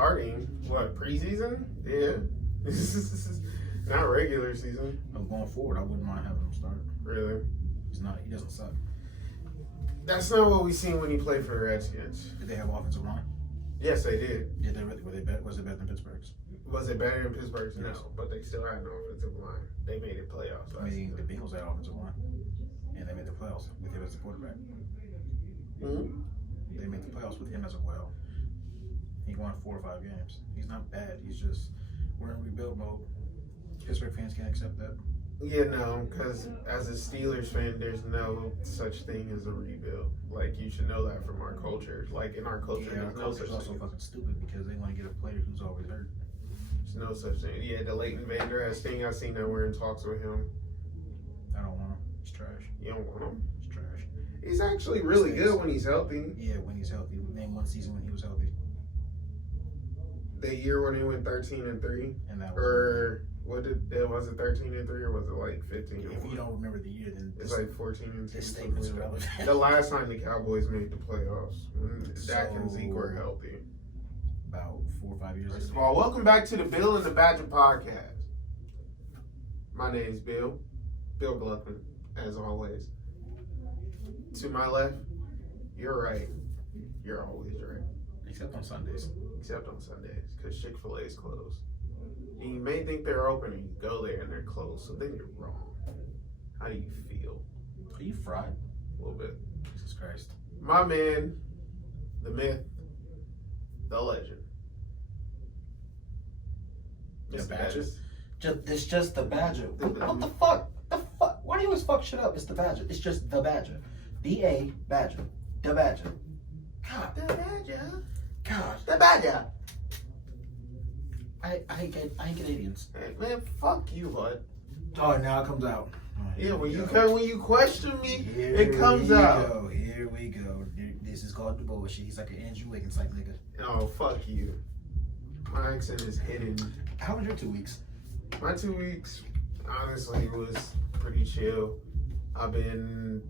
starting. What, preseason? Yeah. Not regular season. Going forward, I wouldn't mind having him start. Really? He doesn't suck. That's not what we seen when he played for the Redskins. Did they have offensive line? Yes, they did. Yeah, was it better than Pittsburgh's? Was it better than Pittsburgh's? Yes. No, but they still had an offensive line. They made it playoffs. I mean, the Bengals had offensive line, and they made the playoffs with him as the quarterback. Mm-hmm. They made the playoffs with him as well. He won 4 or 5 games. He's not bad. He's just, we're in rebuild mode. Pittsburgh fans can't accept that. Yeah, no, because as a Steelers fan, there's no such thing as a rebuild. Like, you should know that from our culture. Like, in our culture, Yeah, our there's no culture's such also thing. fucking stupid because they want to get a player who's always hurt. There's no such thing. Yeah, the Leighton Vander Esch thing, I seen that we're in talks with him. I don't want him. He's trash. You don't want him? He's trash. He's actually really good when he's healthy. Yeah, when he's healthy. Name one season when he was healthy. The year when he went 13-3, And that was or was it 13-3, or was it like 15? If you don't remember the year, then It's like 14-2. this statement's irrelevant. The last time the Cowboys made the playoffs, when Dak and So- Zeke were healthy. About 4 or 5 years First of ago. all, welcome back to the Bill and the Badger podcast. My name's Bill Gluckman, as always. To my left, you're right. You're always right. Except on Sundays. Except on Sundays, because Chick-fil-A is closed. And you may think they're open and you go there and they're closed, so then you're wrong. How do you feel? Are you fried? A little bit. Jesus Christ. My man, the myth, the legend. The Mr. Badger? Bettis. It's just the Badger. What the fuck? The fuck? Why do you always fuck shit up? It's the Badger. It's just the Badger. The Badger. The Badger. God. The Badger. God. The Badger. I hate Canadians. Hey, man, fuck you, bud. Oh, now it comes out. Oh, Yeah, when you go. when you question me, Here it comes we out. Go. Here we go. This is called the bullshit. He's like an Andrew Wiggins type nigga. Oh, fuck you. My accent is hidden. How was your 2 weeks? My 2 weeks, honestly, was pretty chill. I've been,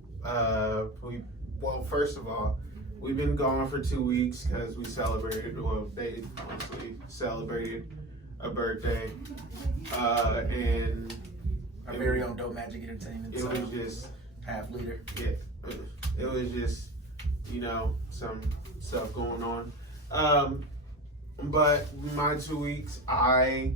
first of all, we've been gone for 2 weeks because we celebrated, they honestly celebrated a birthday. And Our very own Dope Magic Entertainment. it was just, half liter. yeah, it was just, some stuff going on. But my 2 weeks, I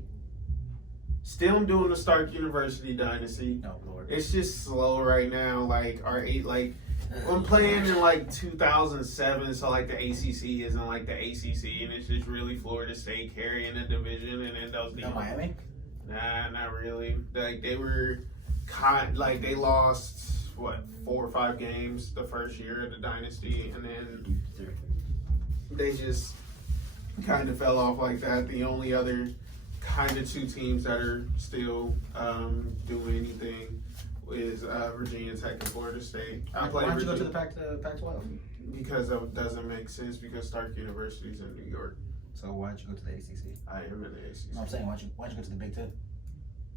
still am doing the Stark University Dynasty. Oh Lord. It's just slow right now. Like I'm playing in like 2007, so like the ACC isn't like the ACC, and it's just really Florida State carrying the division, and then those No, Miami? Nah, not really. Like they were they lost 4 or 5 games the first year of the dynasty, and then they just kind of fell off like that. The only other kind of 2 teams that are still doing anything is Virginia Tech and Florida State. Why don't you go to the Pac-12? Because it doesn't make sense, because Stark University is in New York. So why don't you go to the ACC? I am in the ACC. No, I'm saying why don't you go to the Big Ten?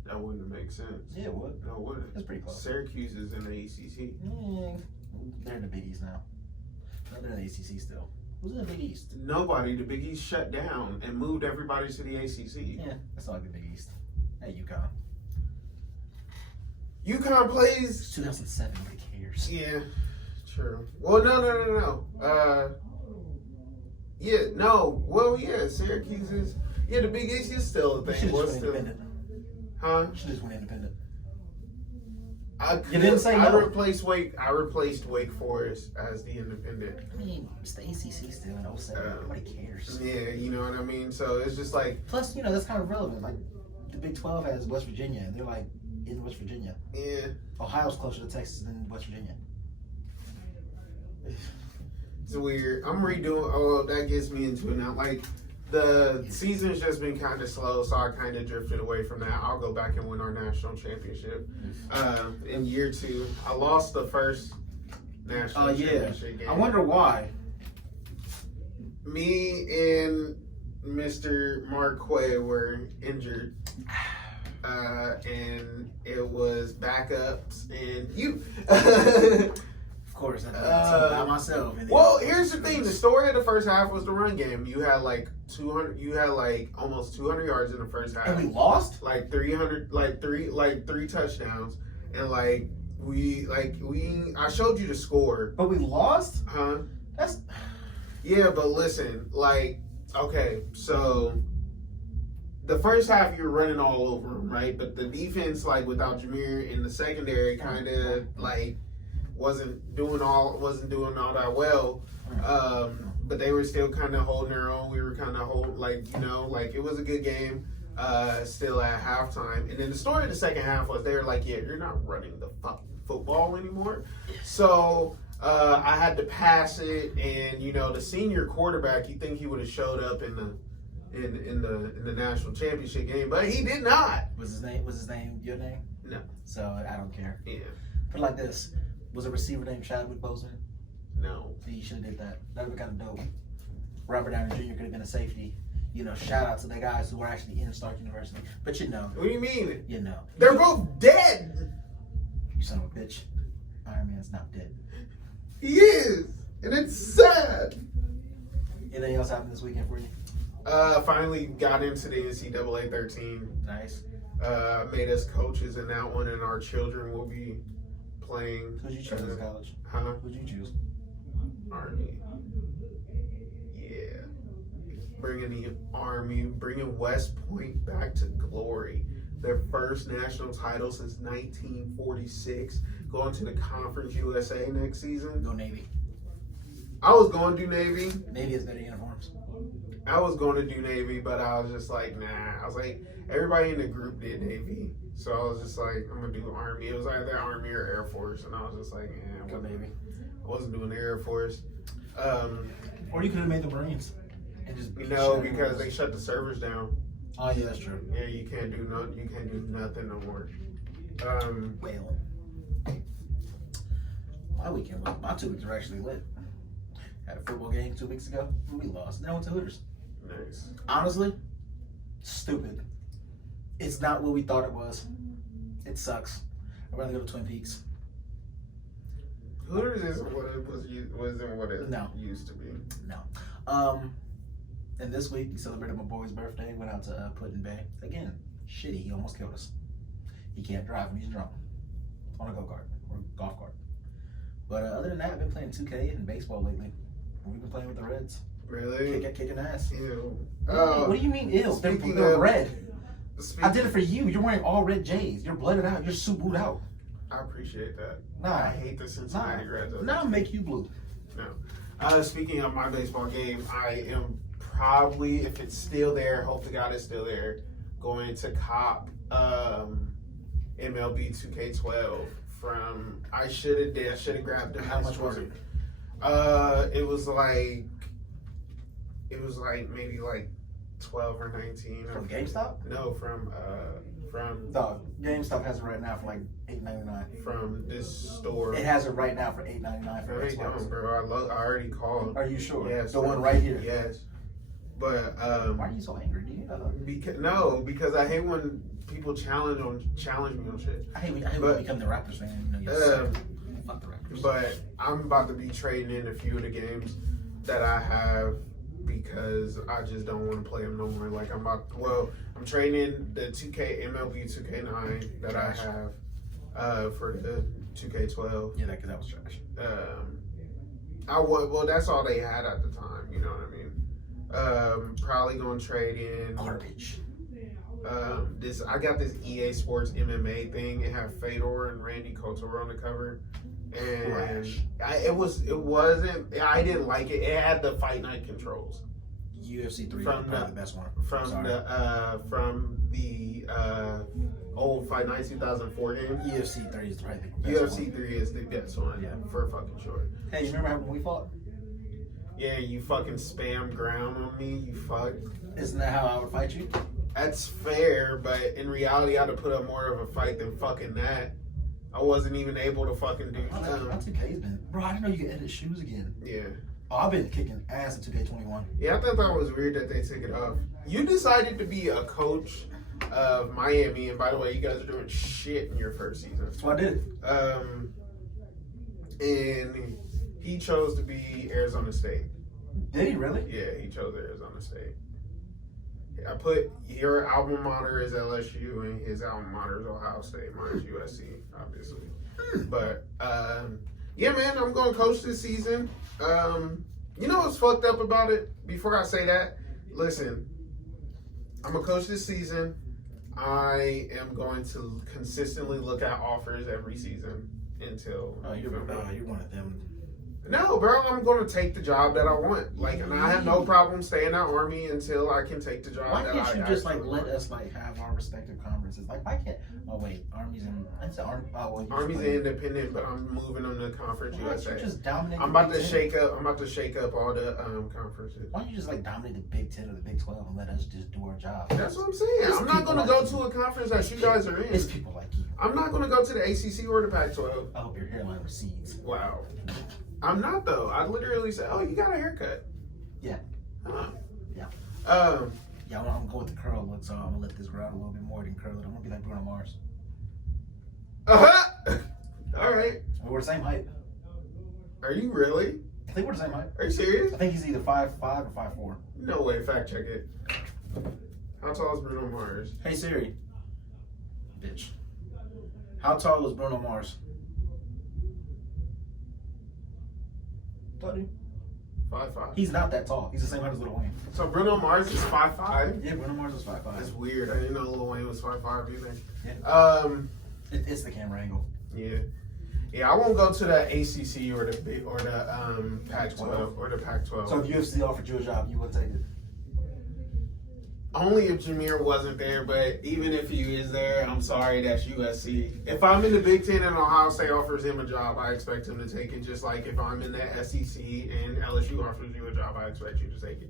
That wouldn't make sense. Yeah, it would. No, it wouldn't. That's pretty close. Syracuse is in the ACC. They're in the Big East now. No, they're in the ACC still. Who's in the Big East? Nobody. The Big East shut down and moved everybody to the ACC. Yeah, that's not like the Big East. Hey, UConn. UConn plays. It's 2007. Nobody cares. Yeah, true. Well, no. Yeah, no. Well, yeah, Syracuse is. Yeah, the Big East is still a You thing. should What's just still? went independent. Huh? You should just went independent. You didn't say I no. replaced Wake Forest as the independent. I mean, it's the ACC still in 07. Nobody cares. Yeah, you know what I mean. So it's just like, Plus, that's kind of relevant. Like, the Big 12 has West Virginia, and they're like in West Virginia. yeah, Ohio's closer to Texas than West Virginia. it's weird. I'm redoing. Oh, that gets me into it now. Like, the season's just been kind of slow, so I kind of drifted away from that. I'll go back and win our national championship in year 2. I lost the first national championship game. I wonder why. Me and Mr. Marquay were injured, and it was backups, and you. Of course. That's by myself. Well, here's the thing. The story of the first half was the run game. You had like 200. You had like almost 200 yards in the first half. And we lost? Like 300. Like three touchdowns. And I showed you the score. But we lost? Huh? That's... Yeah, but listen. Like, okay, so... The first half, you were running all over them, right? But the defense, like, without Jameer in the secondary, kind of, like... wasn't doing all that well, but they were still kind of holding their own. We were kind of it was a good game still at halftime. And then the story of the second half was they were like, yeah, you're not running the fucking football anymore. So I had to pass it, and the senior quarterback, you think he would have showed up in the national championship game, but he did not. Was his name your name? No. So I don't care. Yeah. Put it like this. Was a receiver named Chadwick Boseman? No. He should have did that. That would have been kind of dope. Robert Downey Jr. could have been a safety. Shout out to the guys who were actually in Stark University. But What do you mean? They're both dead. You son of a bitch. Iron Man's not dead. He is. And it's sad. Anything else happened this weekend for you? Finally got into the NCAA 13. Nice. Made us coaches in that one, and our children will be playing. Who'd you choose in college? Huh? Who'd you choose? Army. Yeah. Bringing the Army, bringing West Point back to glory. Their first national title since 1946. Going to the Conference USA next season. Go Navy. I was going to do Navy. Navy has better uniforms. I was going to do Navy, but I was just like, nah. I was like, everybody in the group did Navy. So I was just like, I'm going to do Army. It was either Army or Air Force. And I was just like, Go Navy. I wasn't doing the Air Force. Or you could have made the Marines. And just because they shut the servers down. Oh, yeah, that's true. Yeah, you can't do nothing no more. Well, my weekend, my 2 weeks were actually lit. Had a football game 2 weeks ago. We lost. Now I went to Hooters. Nice. Honestly, stupid. It's not what we thought it was. It sucks. I'd rather go to Twin Peaks. Hooters isn't what it wasn't what it used to be. No. And this week we celebrated my boy's birthday. Went out to Puddin' Bay again. Shitty. He almost killed us. He can't drive and he's drunk on a go-kart or golf cart. But other than that, I've been playing 2K and baseball lately. We've been playing with the Reds. Really? Kicking ass. Ew. What do you mean ew? They're red. I did it for you. You're wearing all red J's. You're blooded out. You're Subaru'd out. I appreciate that. Nah. I hate the Cincinnati Reds. Now I'll make you blue. No. Speaking of my baseball game, I am probably, if it's still there, hope to God it's still there, going to cop MLB 2K12 from, I should have grabbed it. How much was it? It was like maybe like 12 or 19. From GameStop? No, from No, GameStop has it right now for like $8.99. From this store. It has it right now for $8.99 for They Xbox. don't, bro. I already called. Are you sure? Yes. The one right here. Yes. But why are you so angry? Do you because I hate when people challenge me on shit. I hate when you become the Raptors fan. Fuck the Raptors. But I'm about to be trading in a few of the games that I have because I just don't want to play them no more. Like I'm trading in the MLB 2K9 that I have for the 2K12. Yeah, because that was trash. That's all they had at the time. You know what I mean? Probably gonna trade in garbage. I got this EA Sports MMA thing. It had Fedor and Randy Couture on the cover, and it wasn't. I didn't like it. It had the Fight Night controls. UFC 3 is probably the best one. From the old Fight Night 2004 game. UFC 3 is right. UFC 3 is the best one. Yeah, for fucking sure. Hey, you remember when we fought? Yeah, you fucking spam ground on me. You fuck. Isn't that how I would fight you? That's fair, but in reality, I'd have put up more of a fight than fucking that. I wasn't even able to fucking do nothing. My 2K's been... Bro, I didn't know you could edit shoes again. Yeah. Oh, I've been kicking ass in 2K21. Yeah, I thought that was weird that they took it off. You decided to be a coach of Miami, and by the way, you guys are doing shit in your first season. That's what I did. and he chose to be Arizona State. Did he really? Yeah, he chose Arizona State. I put your alma mater is LSU and his alma mater is Ohio State. Mine's USC, obviously. But yeah, man, I'm going to coach this season. You know what's fucked up about it? Before I say that, listen, I'm going to coach this season. I am going to consistently look at offers every season until. Oh, you're one of them. No, bro, I'm going to take the job that I want. Like, and I have no problem staying at Army until I can take the job why that I can't you just like want. let us like have our respective conferences? Like, why can't? Oh wait, Army's in. That's the Army. Oh well. Army's independent, but I'm moving them to Conference Why don't USA. you just dominate? I'm about to shake up. I'm about to shake up all the conferences. Why don't you just like dominate the Big 10 or the Big 12 and let us just do our job? That's what I'm saying. It's I'm not people going to like go you. to a conference that you guys are in. It's people like you. I'm not going to go to the ACC or the Pac-12. I hope your hairline recedes. Wow. I'm not though. I literally said, "Oh, you got a haircut." Yeah. Yeah. Yeah, I'm gonna go with the curl look, so I'm gonna let this grow out a little bit more than curl it. I'm gonna be like Bruno Mars. All right. We're the same height. Are you really? I think we're the same height. Are you serious? I think he's either 5'5" or 5'4". No way. Fact check it. How tall is Bruno Mars? Hey Siri. Bitch. How tall is Bruno Mars? Buddy. 5'5". He's not that tall. He's the same height as Lil Wayne. So Bruno Mars is 5'5". Yeah, Bruno Mars is 5'5". That's weird. I didn't know Lil Wayne was 5'5" either. Yeah. It's the camera angle. Yeah. Yeah, I won't go to the ACC or the Pac-12 or the Pac-12. So if UFC offered you a job, you would take it. Only if Jameer wasn't there, but even if he is there, I'm sorry, that's USC. If I'm in the Big Ten and Ohio State offers him a job, I expect him to take it. Just like if I'm in the SEC and LSU offers you a job, I expect you to take it.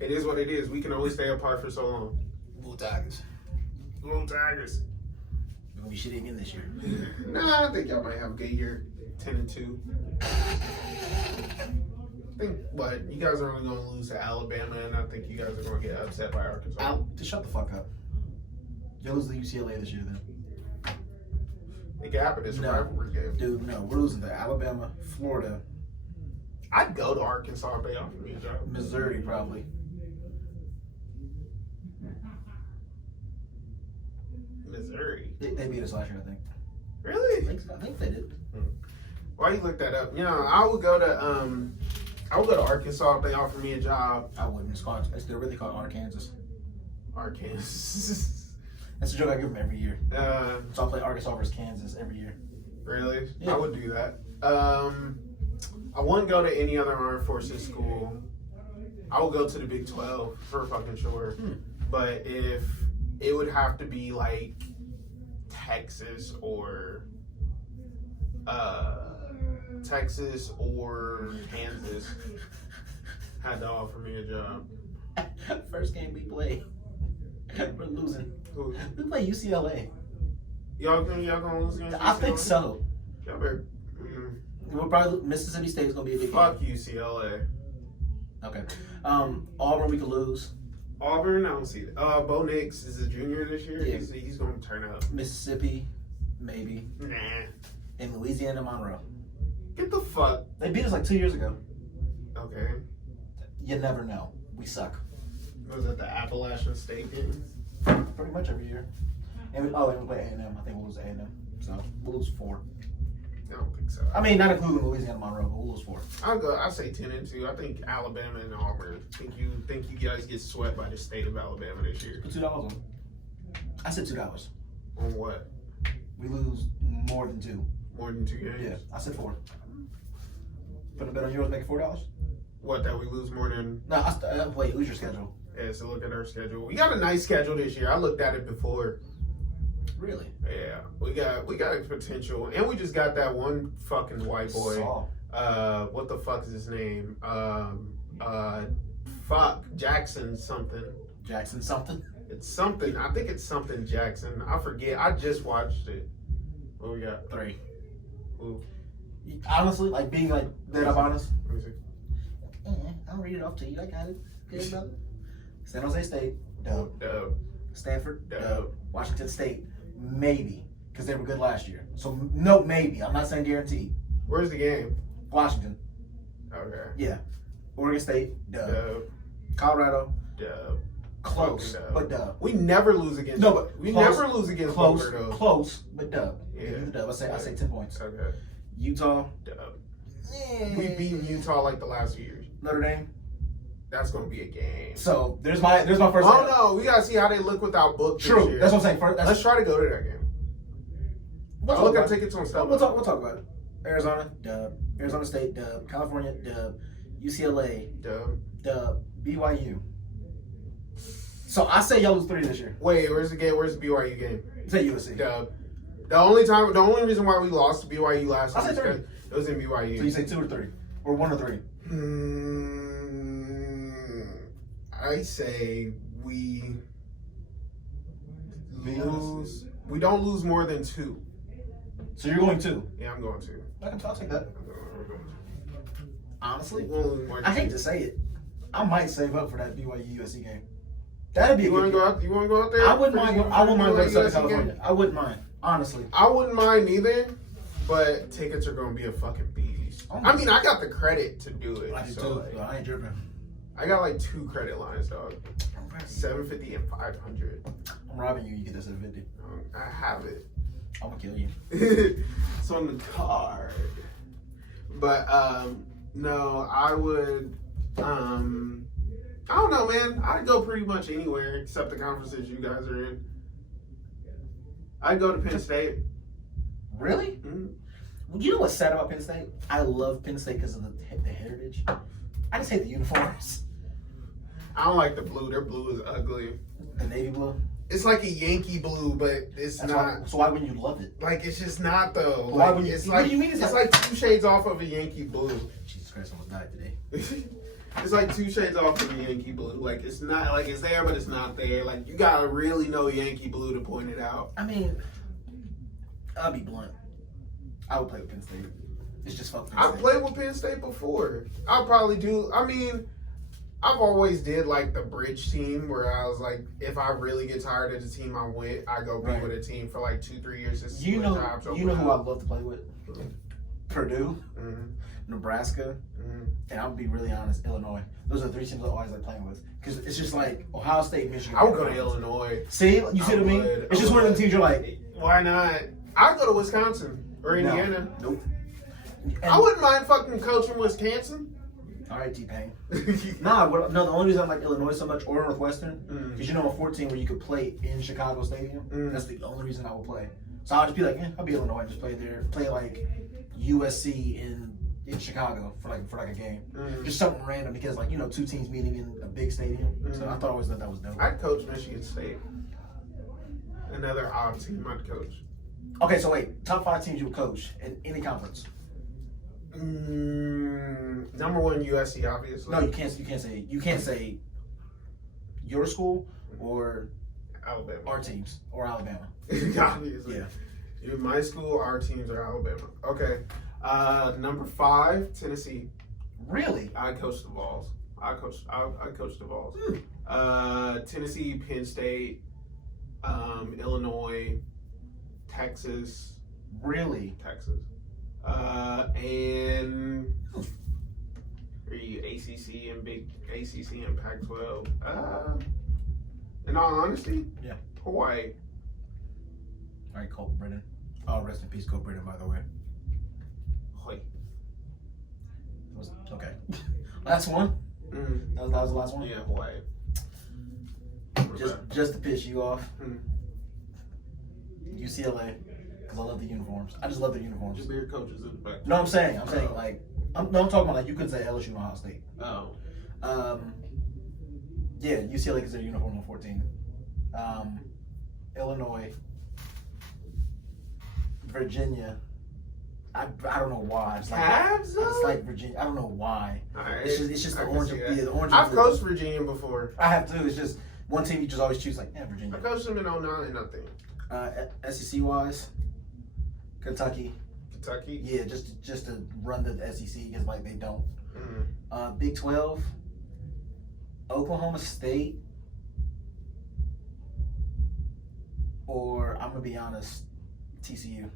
It is what it is. We can only stay apart for so long. Blue Tigers. Little Tigers. We're gonna be shitty again this year. Nah, I think y'all might have a good year. 10-2. I think, but you guys are only going to lose to Alabama, and I think you guys are going to get upset by Arkansas. Just shut the fuck up. You'll lose to UCLA this year then. It could happen. It's a No. rivalry game. Dude, no. We're losing to Alabama, Florida, I'd go to Arkansas if they offered me a job. Missouri probably. Missouri. They beat us last year, I think. Really? I think they did. Why you look that up? You know, I would go to Arkansas if they offered me a job. I wouldn't. They're really called Arkansas. Arkansas. That's a joke I give them every year. uh, So I play Arkansas versus Kansas every year. really? Yeah. I would do that. I wouldn't go to any other armed forces school. I would go to the Big 12 for fucking sure. But if it would have to be like Texas or Kansas had to offer me a job. First game we play, we're losing. Who? We play UCLA. Y'all gonna lose against I think UCLA? so. Y'all better. We'll probably Mississippi State's gonna be a big Fuck game. UCLA. Okay. Auburn we could lose. Auburn, I don't see it. Bo Nix is a junior this year. Yeah. He's gonna turn up. Mississippi, maybe. Nah. And Louisiana Monroe. Get the fuck. They beat us like 2 years ago. Okay. You never know. We suck. Was that the Appalachian State game? Pretty much every year. And we play A&M. I think we'll lose A&M. So we'll lose 4. I don't think so. I mean, not including Louisiana Monroe, but we'll lose 4. I say 10-2. I think Alabama and Auburn. Think you guys get swept by the state of Alabama this year. Put $2 on. I said $2. On what? We lose more than 2. More than 2 games? Yeah, I said 4. Put a bet on yours, make it $4. What, that we lose more than? No, wait, who's your schedule? Yeah, so look at our schedule. We got a nice schedule this year. I looked at it before. Really? Yeah, we got a potential, and we just got that one fucking white boy. Saul. What the fuck is his name? Jackson something. Jackson something? It's something. I think it's something Jackson. I forget. I just watched it. What we got? 3. Who? Honestly, like being like dead up honest. Let me see. I'll read it off to you. I got it. Good, brother. San Jose State, dub. Dub. Stanford, Dub. dub. Washington State, maybe, because they were good last year. So no, maybe. I'm not saying guarantee. Where's the game? Washington. Okay. Yeah. Oregon State, dub. Dub. Colorado, Dub. close, Dub. but dub. We never lose against. No, but we close, never lose against close, Boulder, though. close, but dub. Yeah. Give you the dub. I say 10 points. Okay. Utah, Dub. We've beaten Utah like the last few years. Notre Dame. That's gonna be a game. So there's my first. Oh no, we gotta see how they look without Book. True. This year. That's what I'm saying. First, Let's try to go to that game. I'll look at tickets on stuff. We'll talk about it. Arizona, dub. Arizona State, dub. California, dub. UCLA, Dub. dub. BYU. So I say y'all lose 3 this year. Wait, where's the game? Where's the BYU game? Say USC. Dub. The only reason why we lost to BYU last I year said is 3. because it was in BYU. So you say 2 or 3, or 1 or 3. I say we lose. We don't lose more than 2. So you're going 2. Yeah, I'm going 2. I'll take that. Honestly, We'll lose more than I hate 2. to say it. I might save up for that BYU USC game. That'd be. You want to go out? You want to go out there? I wouldn't mind. I wouldn't mind going to Southern USC California. game? I wouldn't mind. Honestly. I wouldn't mind either, but tickets are going to be a fucking beast. Oh I mean, I got the credit to do it. I do So too. like, I ain't dripping. I got like 2 credit lines, dog. 750 and 500. I'm robbing you. You get this at 50. I have it. I'm gonna kill you. It's on the card. But no, I would I don't know, man. I'd go pretty much anywhere except the conferences you guys are in. I'd go to Penn State. Really? Mm-hmm. Well, you know what's sad about Penn State? I love Penn State because of the heritage. I just hate the uniforms. I don't like the blue. Their blue is ugly. The navy blue. It's like a Yankee blue, but it's That's not. why, so why wouldn't you love it? Like, it's just not though. Why Like, would you- it's what like do you mean it's it's like- like 2 shades off of a Yankee blue. Jesus Christ, I almost died today. It's like 2 shades off of a Yankee blue. Like, it's not like it's there, but it's not there. Like, you gotta really know Yankee blue to point it out. I mean, I'll be blunt. I would play with Penn State. It's just fuck Penn I've State. played with Penn State before. I'll probably do. I mean, I've always did like the bridge team where I was like, if I really get tired of the team I'm with, I go be Right. with a team for like 2-3 years. Just to You split know jobs who over I'd love to play with? Purdue, Mhm. Nebraska, Mhm. and I'll be really honest, Illinois. Those are the 3 teams I always like playing with because it's just like Ohio State, Michigan. I would go to Illinois. See, you see what I mean? would. It's just one of the teams you're like, Why not? I'd go to Wisconsin or Indiana. no, nope. And, I wouldn't mind fucking coaching Wisconsin. all right, T-Pain. Nah, no. The only reason I like Illinois so much or Northwestern Mm. because you know a 14 where you could play in Chicago Stadium. Mm. That's the only reason I will play. So I'll just be like, I'll be Illinois, just play there, play like USC in Chicago for like a game, Mm. just something random because like 2 teams meeting in a big stadium. So Mm. I always thought that was dope. I'd coach Michigan State. Another odd team I'd coach. Okay, so wait, top 5 teams you would coach in any conference? Number 1 USC, obviously. No, you can't say your school or Alabama. our teams or Alabama. Obviously. Yeah. In my school, our teams are Alabama. Okay. Number 5, Tennessee. Really? I coach the Vols. I coach the Vols. Hmm. Tennessee, Penn State, Illinois, Texas. Really? Texas. And are you ACC and big ACC and Pac-12? In all honesty, Yeah. Hawaii. All right, Colt Brennan. Oh, rest in peace, Colt Brennan, by the way. Hawaii. Okay. Last one? Mm. That was the last one? Yeah, Hawaii. Just to piss you off. Mm. UCLA, because I love the uniforms. I just love the uniforms. Just their coaches in the back. No, I'm saying like, I'm talking about like you could say LSU and Ohio State. Oh. Yeah, UCLA because their uniform on 14. Illinois, Virginia. I don't know why. It's like, Cavs, though? it's like Virginia. I don't know why. Alright. It's just I the can orange. see Yeah, that. the orange. I've and blue. coached Virginia before. I have to. It's just one team you just always choose. Like, yeah, Virginia. I coached them in 09 and nothing. SEC wise, Kentucky. Kentucky. Yeah, just to run the SEC because like they don't. Mm. Big 12, Oklahoma State, or I'm gonna be honest, TCU.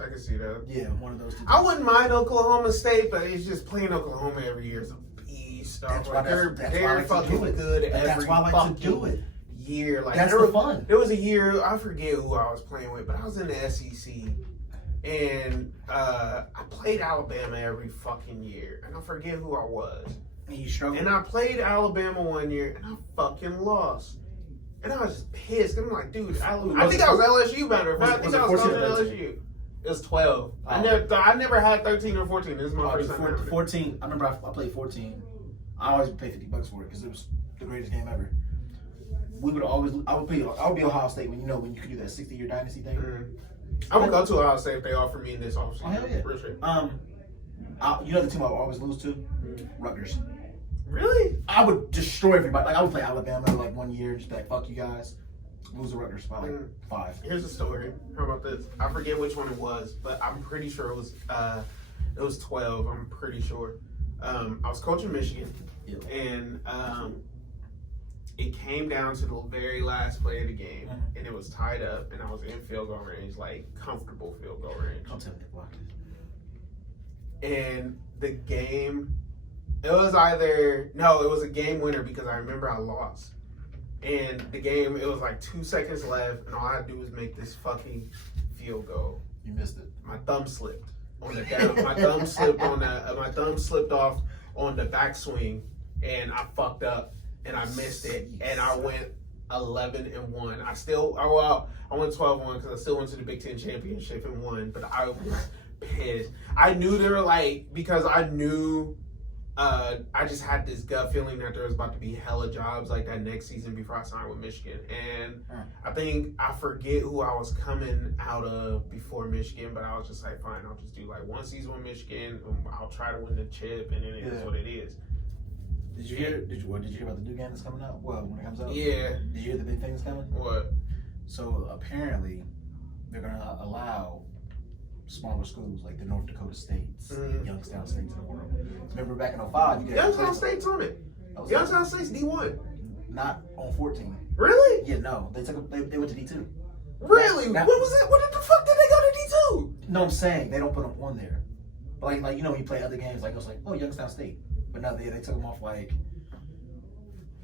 I can see that. Yeah, one of those two. I wouldn't mind Oklahoma State, but it's just playing Oklahoma every year is a beast. That's Like, why they're I like fucking to do it. good every That's why I like to do it. year. Like, That's the fun. There was a year, I forget who I was playing with, but I was in the SEC. And I played Alabama every fucking year. And I forget who I was. And you struggle. And I played Alabama one year, and I fucking lost. And I was just pissed. I'm like, dude, I think I was LSU, matter of fact. I think I was going to LSU. It was 12. Oh. I never had 13 or 14. This is my first time. 14. I remember I played 14. I always paid $50 for it because it was the greatest game ever. I would be Ohio State when you could do that 60-year dynasty thing. Mm-hmm. I would go to Ohio State if they offer me this offseason. Oh, hell yeah. For sure. You know the team I would always lose to? Rutgers. Really? I would destroy everybody. Like I would play Alabama like 1 year, just be like, fuck you guys. Lose to Rutgers by like 5. Here's a story. How about this? I forget which one it was, but I'm pretty sure it was 12. I'm pretty sure. I was coaching Michigan, and it came down to the very last play of the game, and it was tied up, and I was in field goal range, like comfortable field goal range. Don't tell me they blocked it. And the game, it was a game winner because I remember I lost. And the game, it was like 2 seconds left, and all I had to do was make this fucking field goal. You missed it. My thumb slipped on the down. My thumb slipped off on the backswing, and I fucked up, and I missed it, and I went 11-1. I went 12-1 because I still went to the Big Ten championship and won, but I was pissed. I knew they were like, because I knew. I just had this gut feeling that there was about to be hella jobs like that next season before I signed with Michigan. And I forget who I was coming out of before Michigan, but I was just like, fine, I'll just do like one season with Michigan. I'll try to win the chip, and then it is what it is. Did you hear about the new game that's coming out? Well, when it comes out? Yeah. Did you hear the big thing that's coming? What? So apparently, they're going to allow smaller schools like the North Dakota States, Youngstown States in the world. Remember back in 05, Youngstown State's on it. Youngstown State's D1. Not on 14. Really? Yeah, no. They went to D2. Really? What was it? What the fuck did they go to D2? No, I'm saying they don't put them on there. But like when you play other games, like it was like, oh, Youngstown State. But no, they took them off like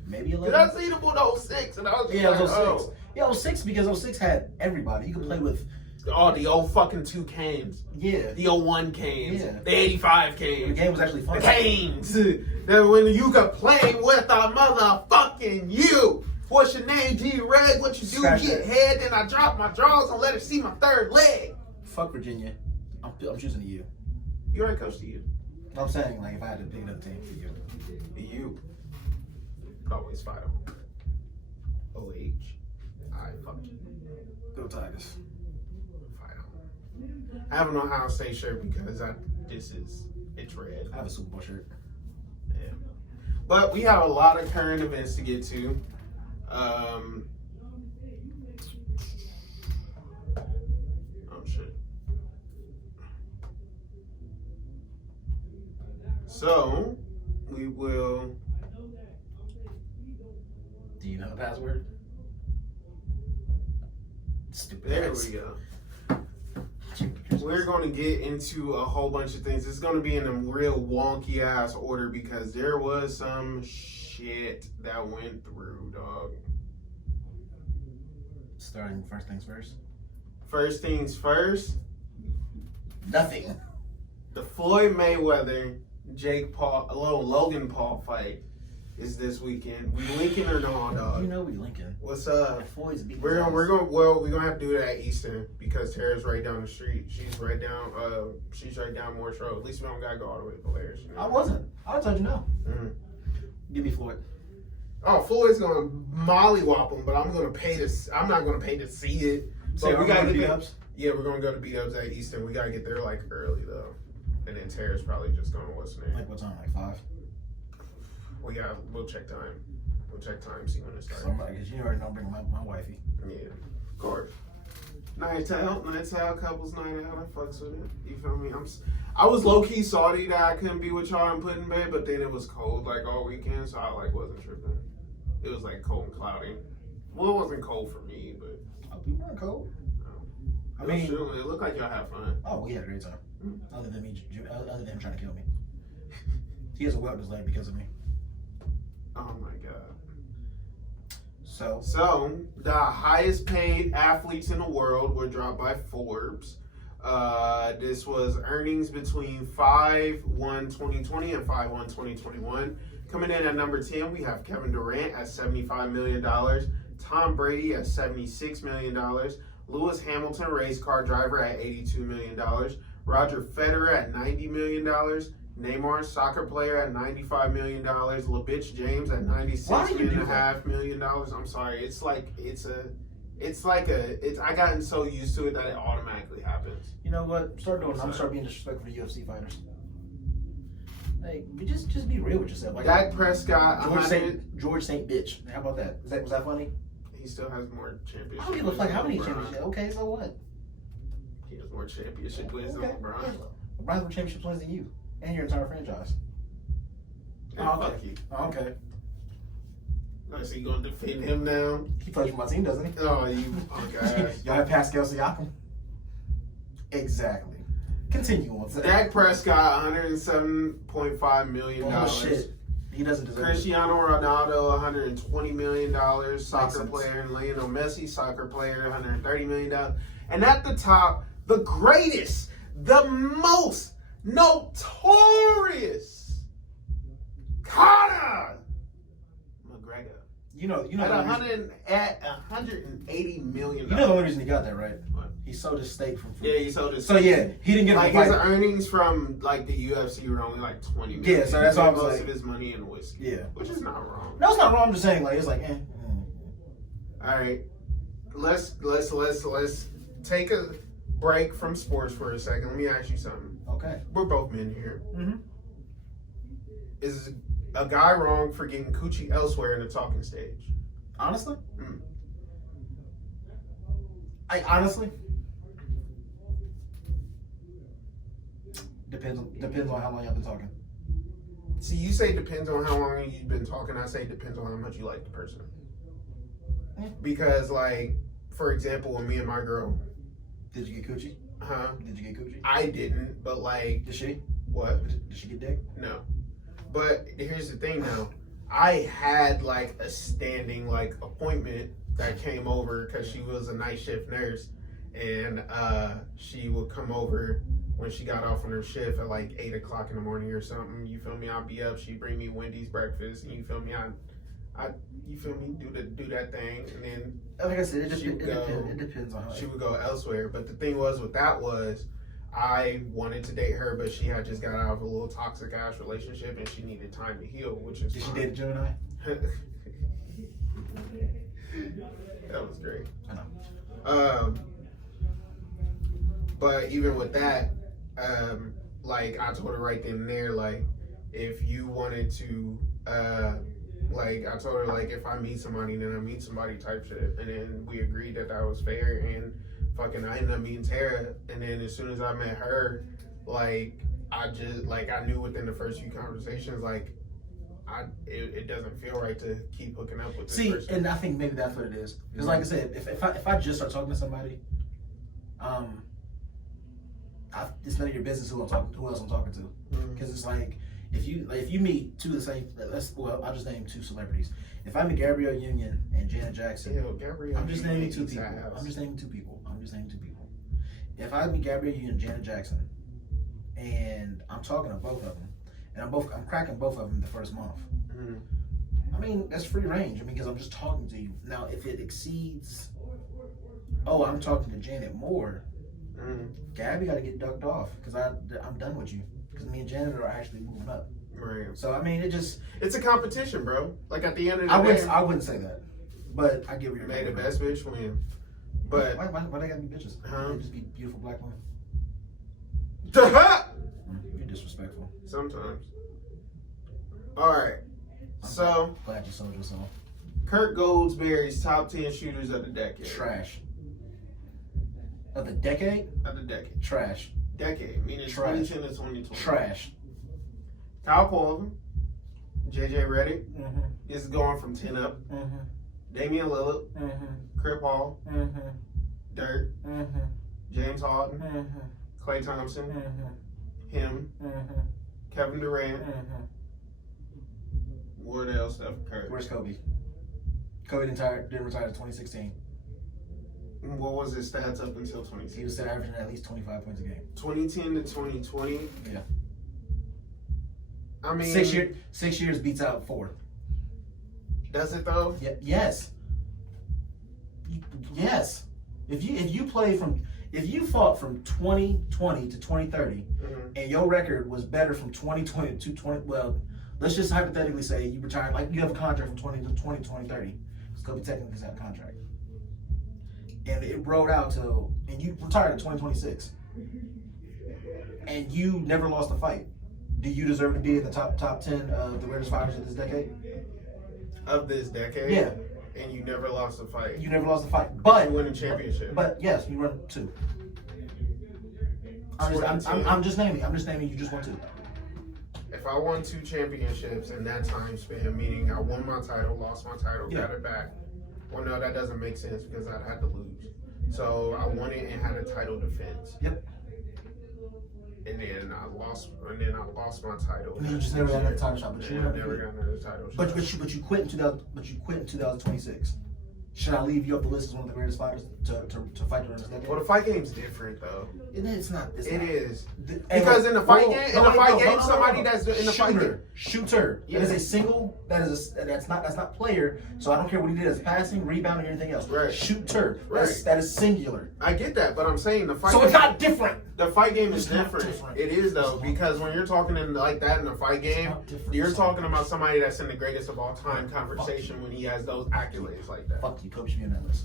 maybe 11. Did I see them with 06? And I was just like, 06. oh. Yeah, 06 because 06 had everybody. You could play with the old fucking 2 Canes. Yeah. The 01 Canes. Yeah. The 85 Canes. The game was actually fun. The Canes. Then when you could play with a motherfucking you. What's your name, D-Reg? What you do? Get head, then I drop my drawers and let her see my third leg. Fuck Virginia. I'm choosing the U. You already coached the U. I'm saying, like, if I had to pick another team for you. The U. Always fight them. OH. I fuck you. Go Tigers. I have an Ohio State shirt because it's red. I have a Super Bowl shirt. Yeah. But we have a lot of current events to get to. Oh shit. So we will. Do you know the password? Stupid. There we go. We're going to get into a whole bunch of things. It's going to be in a real wonky ass order because there was some shit that went through, dog. Starting first things first. First things first. Nothing. The Floyd Mayweather, Logan Paul fight is this weekend. We linking or no, dog? You know we linking. What's up? Floyd's beating We're gonna have to do that at Eastern because Tara's right down the street. She's right down Morris Road. At least we don't gotta go all the way to Polaris. You know? I wasn't. I told you no. Mm-hmm. Give me Floyd. Oh, Floyd's gonna mollywop him, but I'm not gonna pay to see it. So we gotta get there. Yeah, we're gonna go to beat ups at Eastern. We gotta get there like early though, and then Tara's probably just gonna what's name? Like what time? Like 5. We'll check time. See when it starts. Because you already know I'm bringing my wifey. Yeah, of course. Nights out, couples night out. I fucks with it. You feel me? I was low key salty that I couldn't be with y'all and put in bed, but then it was cold like all weekend, so I like wasn't tripping. It was like cold and cloudy. Well, it wasn't cold for me, but Oh, you weren't cold. I mean, it looked like y'all had fun. Oh, we had a great time. Other than him trying to kill me. He has a welt in his leg because of me. Oh my god. So the highest paid athletes in the world were dropped by Forbes. This was earnings between 5/1/2020 and 5/1/2021. Coming in at number 10, we have Kevin Durant at $75 million, Tom Brady at $76 million, Lewis Hamilton, race car driver, at $82 million, Roger Federer at $90 million, Neymar, soccer player, at $95 million, LeBitch James at $96.5 million. I'm sorry, I gotten so used to it that it automatically happens. You know what? I'm gonna start being disrespectful to UFC fighters. Like, just be real with yourself. Like, Dak Prescott, George St. Bitch. How about that? Was that funny? He still has more championships. I don't give a fuck how many championships. Okay, so what? He has more championship wins than LeBron. Yeah. LeBron's more championship wins than you and your entire franchise. Yeah, fuck you. Okay. So you gonna defend him now? He plays for my team, doesn't he? Oh, you punk ass. Y'all have Pascal Siakam. Exactly. Continue on. Dak Prescott, $107.5 million. Oh shit. He doesn't deserve Cristiano Ronaldo, $120 million. Soccer player. And Lionel Messi, soccer player, $130 million. And at the top, the greatest, the most notorious Conor McGregor. You know at $180 million. You know the only reason he got that, right? What? He sold his steak from. Yeah, he sold his. So yeah, he didn't get like his earnings from like the UFC were only like $20 million. Yeah, so that's all I was most like. of his money in whiskey. Yeah, which is not wrong. No, it's not wrong. I'm just saying, like, it's like, All right, let's take a break from sports for a second. Let me ask you something. Okay. We're both men here. Mm-hmm. Is a guy wrong for getting coochie elsewhere in the talking stage? Honestly? Honestly depends on how long y'all been talking. See, you say depends on how long you've been talking. I say depends on how much you like the person. Yeah. Because, like, for example, when me and my girl. Did you get coochie? Huh? Did you get coochie? I didn't, but like. Did she? What? Did she get dick? No. But here's the thing now. I had like a standing like appointment that came over because she was a night shift nurse, and she would come over when she got off on her shift at like 8 o'clock in the morning or something. You feel me? I'd be up. She'd bring me Wendy's breakfast, and you feel me? You feel me? Do that thing, and then like I said, it depends on how she would go elsewhere. But the thing was with that was, I wanted to date her, but she had just got out of a little toxic ass relationship, and she needed time to heal, which is. Did she date a Gemini? That was great. I know. But even with that, like I told her right then and there, like if you wanted to, like I told her like if I meet somebody, then I meet somebody type shit, and then we agreed that was fair, and fucking I ended up meeting Tara, and then as soon as I met her, like I knew within the first few conversations, like it doesn't feel right to keep hooking up with this person. And I think maybe that's what it is. Because like I said, if I just start talking to somebody, it's none of your business who else I'm talking to. Because it's like if you meet two of the same, I'll just name two celebrities. If I meet Gabrielle Union and Janet Jackson, I'm just naming two people. If I meet Gabrielle Union and Janet Jackson, and I'm talking to both of them, and I'm cracking both of them the first month. I mean, that's free range. I mean, because I'm just talking to you. Now, if it exceeds, I'm talking to Janet more. Gabby got to get ducked off because I'm done with you. Because me and Janet are actually moving up. Right. So I mean, it's a competition, bro. Like at the end of the day, I wouldn't say that, but I get what you're saying. saying. May the best bitch win. But why they gotta be bitches? They just be beautiful black women. You're disrespectful. Sometimes. All right. So glad you sold your song. Kurt Goldsberry's top 10 shooters of the decade. Trash. Of the decade? Of the decade. Trash. Decade, meaning 2010 to 2020. Trash. Kyle Colvin, JJ Redick is going from 10 up. Damian Lillard, Crip Hall, Dirk, James Harden, Mm-hmm. Klay Thompson, Mm-hmm. him, Mm-hmm. Kevin Durant. Mm-hmm. What else? Steph Curry. Where's Kobe? Kobe didn't retire in 2016. What was his stats up until He 2016? was averaging at least 25 points a game. 2010 to 2020. Yeah. I mean, 6 years beats out 4. Does it though? Yeah. Yes. Yes. If you fought from 2020 to 2030, and your record was better from 2020 to 20, well, let's just hypothetically say you retired, like you have a contract from 2030. Kobe technically has a contract. And it rolled out and you retired in 2026. And you never lost a fight. Do you deserve to be in the top 10 of the greatest fighters of this decade? Of this decade? Yeah. And you never lost a fight. You never lost a fight. But you win a championship. But yes, you won 2. I'm just naming you just won 2. If I won 2 championships in that time span, meaning I won my title, lost my title, got it back. Well, no, that doesn't make sense because I'd had to lose. So I won it and had a title defense. Yep. And then I lost my title. And you just never got another title shot. But you never got another title shot. But you quit in 2026. Should I leave you up the list as one of the greatest fighters to fight during this decade? Well, the fight game's different though. It's not. It is. Because in the fight game, somebody that's in the fight game. Shooter. Yeah. That is a single. That's not player. So I don't care what he did as passing, rebounding, or anything else. Right. Shooter. Right. That is singular. I get that, but I'm saying the fight. So it's not different. The fight game is different. It is though, because when you're talking like that in the fight game, you're talking about somebody that's in the greatest of all time conversation when he has those accolades like that. Fuck you, Kobe should be on that list.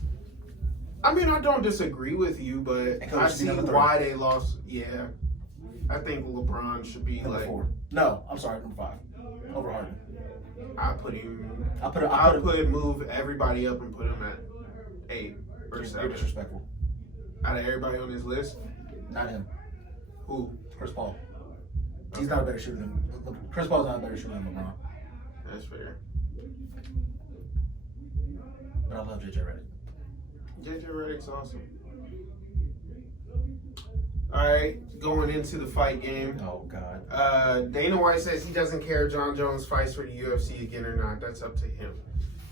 I mean, I don't disagree with you, but I see why they lost. Yeah, I think LeBron should be number like 4. No, I'm sorry, number 5. Over Harden. I put him. I put move everybody up and put him at 8 or 7. You're disrespectful. Out of everybody on this list, not him. Who? Chris Paul. He's not a better shooter than Chris Paul's not a better shooter than LeBron. That's fair. But I love JJ Redick. JJ Redick's awesome. All right, going into the fight game. Oh God. Dana White says he doesn't care if John Jones fights for the UFC again or not. That's up to him.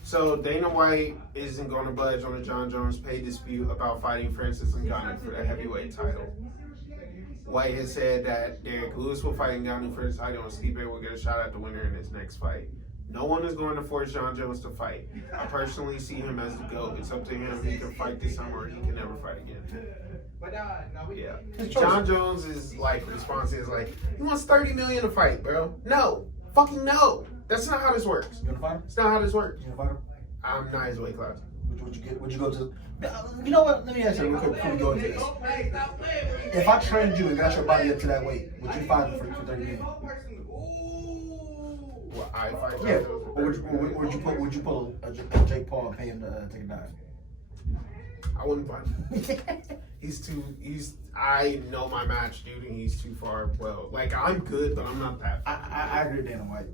So Dana White isn't going to budge on the John Jones pay dispute about fighting Francis Ngannou for the heavyweight title. White has said that Derek Lewis will fight Ngannou for the title and Stipe will get a shot at the winner in his next fight. No one is going to force John Jones to fight. I personally see him as the GOAT. It's up to him. He can fight this summer or he can never fight again. Yeah. John Jones' response is like, he wants $30 million to fight, bro. No. Fucking no. That's not how this works. You gonna fight him? It's not how this works. You gonna fight him? I'm not his weight class. Would you get? Would you go to? You know what? Let me ask you real quick before we go into this. If I trained you and got your body up to that weight, would you fight me for $30 million? Well, I fight John Yeah. Jones. Or would you pull a Jake Paul and pay him to take a dive? I wouldn't fight him. I know my match, dude, and he's too far. Well, I'm good, but I'm not that. I agree with Dana White.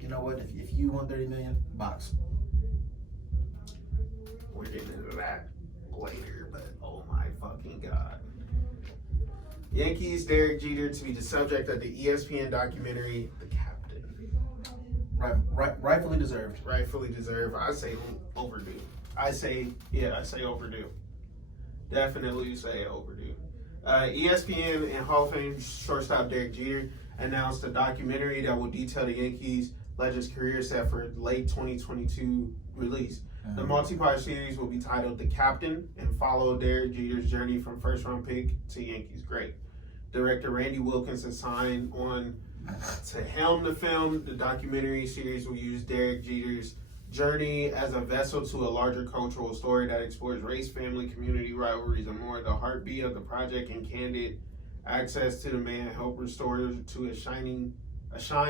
You know what? If you want $30 million, box. We're getting into that later, but oh my fucking God. Yankees Derek Jeter to be the subject of the ESPN documentary, The Captain. Rightfully deserved. Rightfully deserved. I say overdue. I say overdue. Definitely say overdue. ESPN and Hall of Fame shortstop Derek Jeter announced a documentary that will detail the Yankees legend's career set for late 2022 release. The multi-part series will be titled The Captain and follow Derek Jeter's journey from first-round pick to Yankees great. Director Randy Wilkins has signed on to helm the film. The documentary series will use Derek Jeter's journey as a vessel to a larger cultural story that explores race, family, community rivalries, and more. The heartbeat of the project and candid access to the man help restore to a shine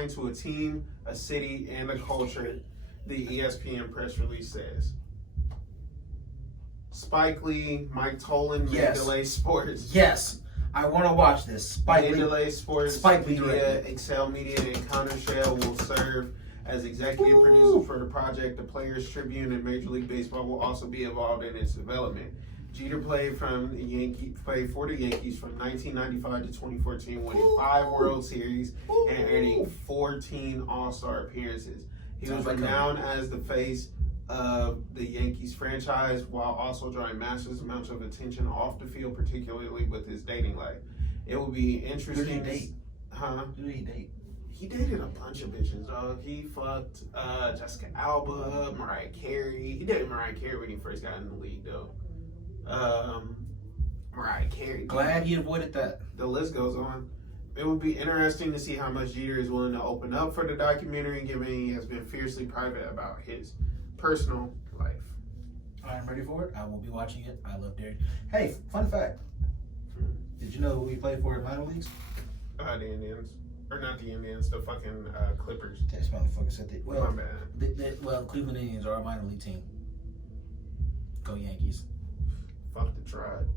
to a team, a city, and a culture, the ESPN press release says. Spike Lee, Mike Tolan, Mandalay Sports. Yes, I want to watch this. Spike Lee. Mandalay Sports, Spike Lee Media, Excel Media, and Counter Shell will serve as executive producer for the project. The Players Tribune and Major League Baseball will also be involved in its development. Jeter played for the Yankees from 1995 to 2014, winning 5 World Series and earning 14 All-Star appearances. He was renowned as the face of the Yankees franchise, while also drawing massive amounts of attention off the field, particularly with his dating life. It will be interesting. Who did he date? Huh? Who did he date? He dated a bunch of bitches, dog. He fucked Jessica Alba, Mariah Carey. He dated Mariah Carey when he first got in the league, though. Mariah Carey. Glad he avoided that. The list goes on. It would be interesting to see how much Jeter is willing to open up for the documentary, given he has been fiercely private about his personal life. I'm ready for it. I will be watching it. I love Derek. Hey, fun fact. Did you know who he played for in minor leagues? The Indians. Or not the Indians, the fucking Clippers. This motherfucker said that. Well, my bad. Well, Cleveland Indians are a minor league team. Go Yankees. Fuck the tribe.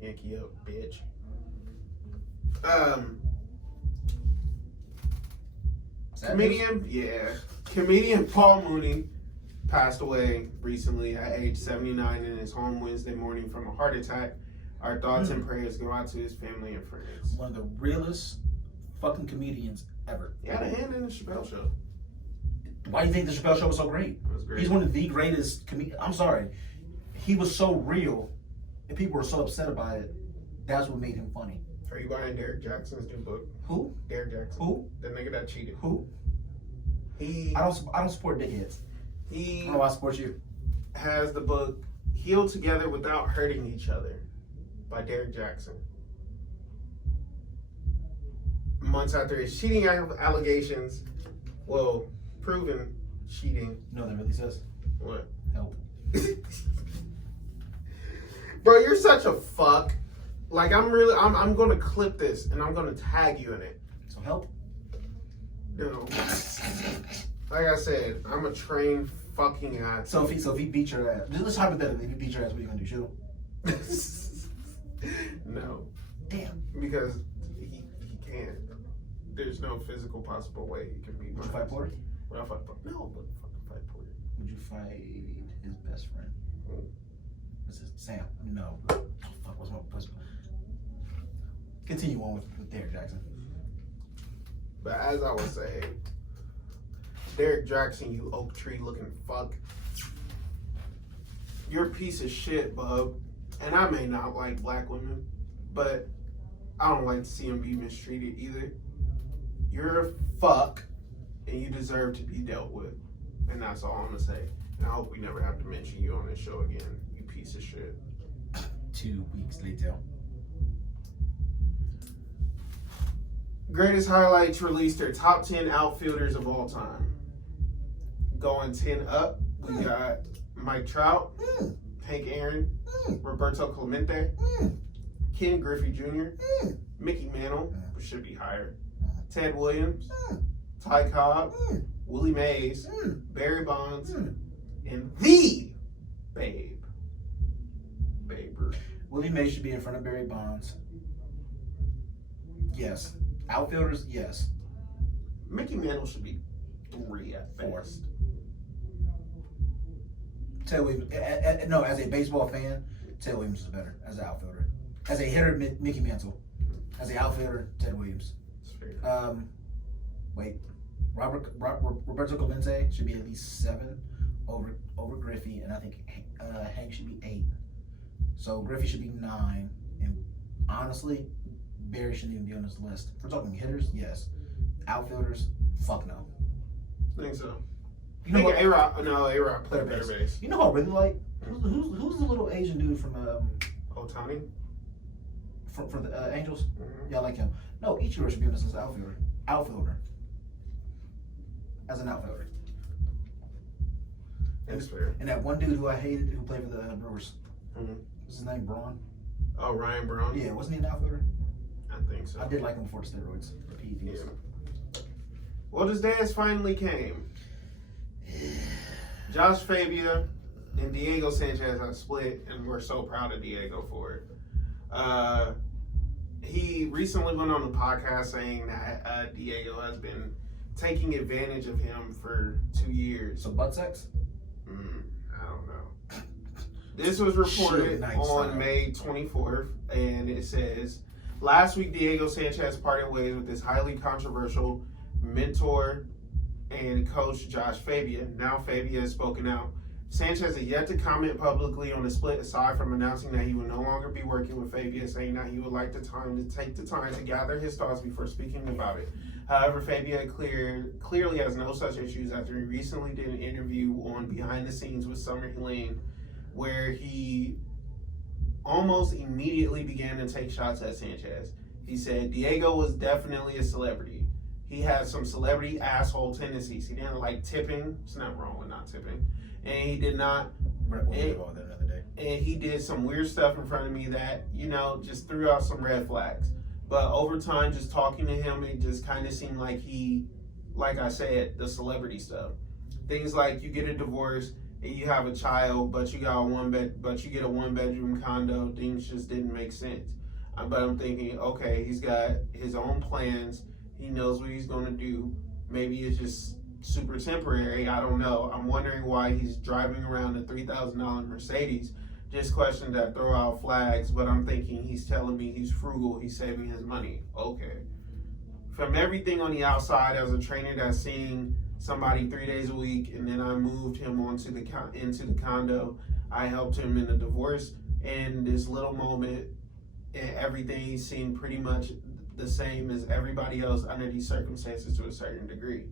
Yankee up, bitch. Comedian Paul Mooney passed away recently at age 79 in his home Wednesday morning from a heart attack. Our thoughts and prayers go out to his family and friends. One of the realest fucking comedians ever. He had a hand in the Chappelle Show. Why do you think the Chappelle Show was so great? It was great. He's one of the greatest comedians. I'm sorry. He was so real, and people were so upset about it. That's what made him funny. Are you buying Derek Jackson's new book? Who? Derek Jackson. Who? The nigga that cheated. Who? I don't support dickheads. I don't know why I support you. Has the book Heal Together Without Hurting Each Other by Derek Jackson. Months after his cheating allegations, well, proven cheating. You know what that really says? What? Help. Bro, you're such a fuck. Like, I'm gonna clip this and I'm gonna tag you in it. So help? No. Like I said, I'm a trained fucking ass. So if he beat your ass, just hypothetically, if he beat your ass, what are you gonna do? Shoot him? No. Damn. Because he can't. There's no physical possible way he can beat. Would you fight Porter? Would I fight Porter? No, but fucking fight Porter. Would you fight his best friend? Who? What's his Sam? No. Oh, fuck, what's my best friend? Continue on with Derek Jackson. But as I was saying, Derek Jackson, you oak tree looking fuck. You're a piece of shit, bub. And I may not like black women, but I don't like to see them be mistreated either. You're a fuck, and you deserve to be dealt with. And that's all I'm gonna say. And I hope we never have to mention you on this show again, you piece of shit. 2 weeks later. Greatest Highlights released their top 10 outfielders of all time. Going 10 up, we got Mike Trout, Hank Aaron, Roberto Clemente, Ken Griffey Jr., Mickey Mantle, which should be higher, Ted Williams, Ty Cobb, Willie Mays, Barry Bonds, and the Babe Ruth. Willie Mays should be in front of Barry Bonds. Yes. Outfielders, yes. Mickey Mantle should be 3 at best. Ted Williams, no, as a baseball fan, Ted Williams is better as an outfielder. As a hitter, Mickey Mantle. As an outfielder, Ted Williams. Wait, Roberto Clemente should be at least 7 over Griffey, and I think Hank should be 8. So Griffey should be 9, and honestly, Barry shouldn't even be on this list. If we're talking hitters, yes. Outfielders, fuck no. I think so. You know what? A-Rod played better base. You know who I really like? Who's the little Asian dude from Ohtani? From the Angels? Mm-hmm. Yeah, I like him. No, Ichiro should be on this as an outfielder. As an outfielder. That's fair. And that one dude who I hated who played for the Brewers. Mm-hmm. What's his name? Braun? Oh, Ryan Braun? Yeah, wasn't he an outfielder? I think so. I did like him before the steroids. The PEDs. Yeah. Well, his days finally came. Josh Fabia and Diego Sanchez have split, and we're so proud of Diego for it. He recently went on the podcast saying that Diego has been taking advantage of him for 2 years. So butt sex? I don't know. This was reported Shit, on style. May 24th, and it says, last week Diego Sanchez parted ways with his highly controversial mentor and coach Josh Fabian. Now Fabian has spoken out. Sanchez has yet to comment publicly on the split, aside from announcing that he will no longer be working with Fabian, saying that he would like to take the time to gather his thoughts before speaking about it. However, Fabian clearly has no such issues after he recently did an interview on Behind the Scenes with Summer Helene, where he almost immediately began to take shots at Sanchez. He said Diego was definitely a celebrity. He had some celebrity asshole tendencies. He didn't like tipping. It's not wrong with not tipping. And he did not. And he did some weird stuff in front of me that, just threw out some red flags. But over time, just talking to him, it just kind of seemed like he, like I said, the celebrity stuff. Things like you get a divorce and you have a child, but you get a one-bedroom condo. Things just didn't make sense. But I'm thinking, okay, he's got his own plans. He knows what he's going to do. Maybe it's just super temporary. I don't know. I'm wondering why he's driving around a $3,000 Mercedes. Just questions that throw out flags, but I'm thinking he's telling me he's frugal, he's saving his money. Okay. From everything on the outside, as a trainer that's seeing somebody 3 days a week, and then I moved him into the condo. I helped him in the divorce, and this little moment, and everything seemed pretty much the same as everybody else under these circumstances to a certain degree.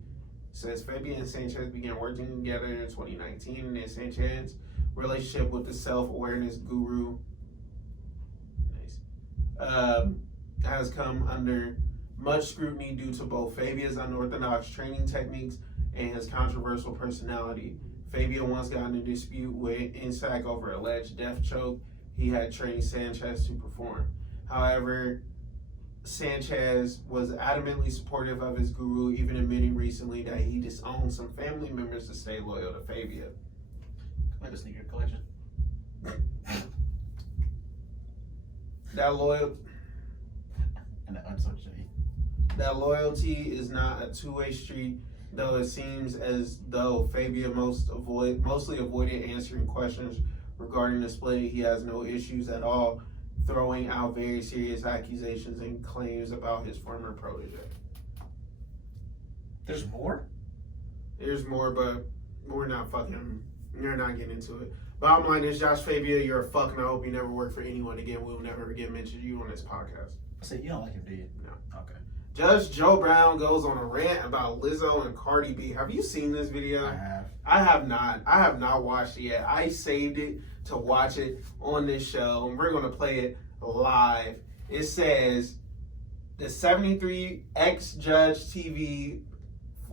Says Fabian and Sanchez began working together in 2019, and then Sanchez relationship with the self-awareness guru has come under much scrutiny due to both Fabian's unorthodox training techniques and his controversial personality. Fabian once got in a dispute with Insack over alleged death choke he had trained Sanchez to perform. However, Sanchez was adamantly supportive of his guru, even admitting recently that he disowned some family members to stay loyal to Fabian. Like a sneaker collection. That loyalty is not a two-way street, though it seems as though Fabian mostly avoided answering questions regarding the split. He has no issues at all throwing out very serious accusations and claims about his former protege. There's more? There's more, but we're not getting into it. Bottom line is, Josh Fabian, you're a fuck, and I hope you never work for anyone again. We'll never again mention you on this podcast. So you don't like him, do you? No. Okay. Judge Joe Brown goes on a rant about Lizzo and Cardi B. Have you seen this video? I have. I have not. I have not watched it yet. I saved it to watch it on this show, and we're going to play it live. It says, the 73 ex-Judge TV